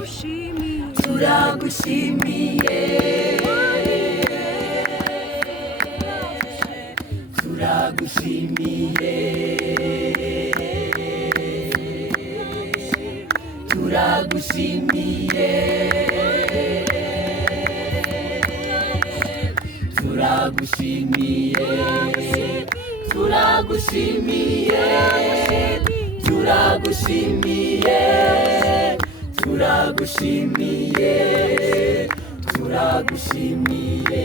turagushimiye turagushimiye turagushimiye turagushimiye turagushimiye turagushimiye turagushimiye turagushimiye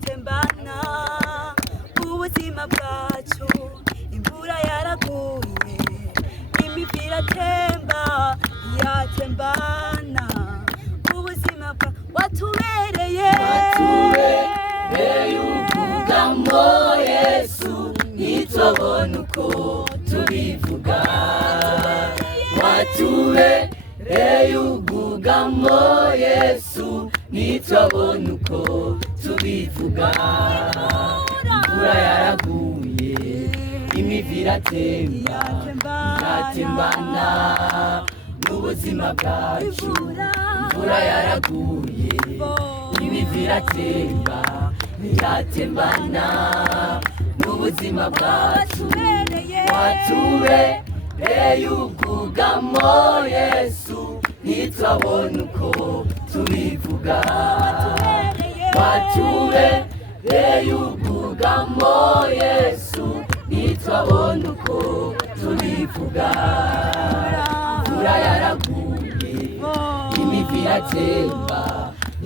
tembana ubuzima bwacu imvura yaraguye imipira temba yatembana ubuzima bwacu watubereye ubwugamo Yesu ntitwabona uko tubivuga watubereye ubwugamo Yesu ntitwabona uko tubivuga imvura yaraguye imivi iratemba iratembana n'ubuzima bwacu imvura yaraguye imivi iratemba iratembana n'ubuzima bwacu watubereye ubwugamo Yesu ntitwabona uko tubivuga watubereye ubwugamo Yesu ntitwabona uko tubivuga imvura yaraguye imivi iratemba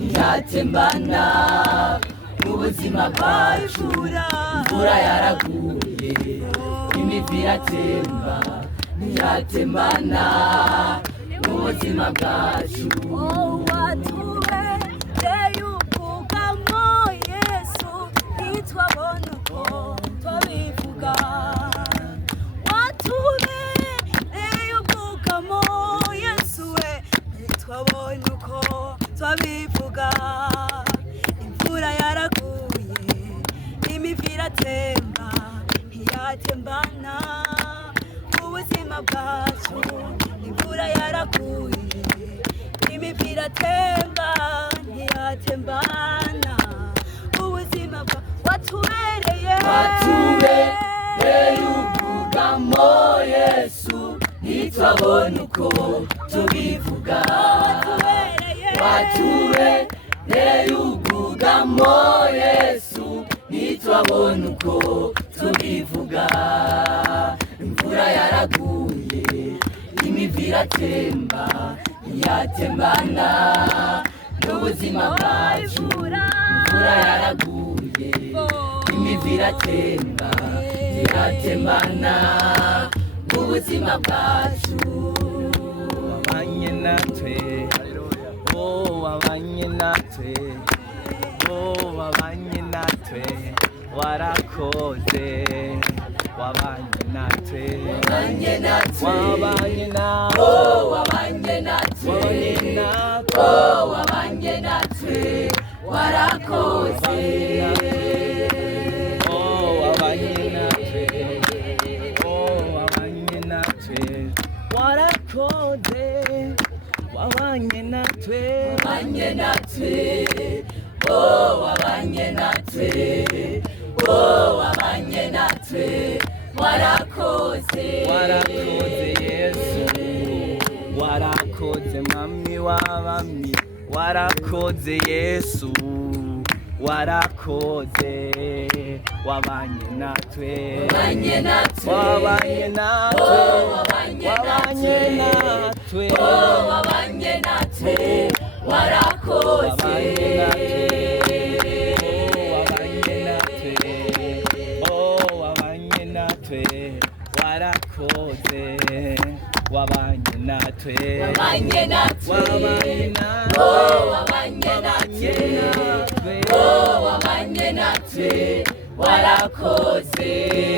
iratembana n'ubuzima bwacu imvura yaraguye imivi iratemba iratembana n'ubuzima bwacu watubereye ubwugamo Yesu ntitwabona uko tubivuga watubereye ubwugamo Yesu we ntitwabona uko tubivuga imvura yaraguye imivi iratemba ntiyatembana ubuzima bwacu imvura yaraguye imivi iratemba ntiyatembana ubuzima bwacu watubereye ubwugamo Yesu ntitwabona uko tubivuga watubereye ubwugamo Yesu ntitwabona uko tubivuga imvura yaraguye imivi iratemba yatembana n'ubuzima bwacu imvura yaraguye imivi iratemba yatembana n'ubuzima bwacu wabanye natwe wabanye natwe wabanye natwe warakoze wabanye natwe wabanye natwe wabanye natwe wabanye natwe wabanye natwe warakoze wabanye natwe wabanye natwe warakoze wabanye natwe wabanye natwe wabanye natwe wabanye natwe warakoze Yesu warakoze mami w'abami warakoze Yesu warakoze wabanye natwe wabanye natwe wabanye natwe wabanye natwe wabanye natwe warakoze wabanye natwe warakoze wabanye natwe wabanye natwe wabanye natwe wabanye natwe warakoze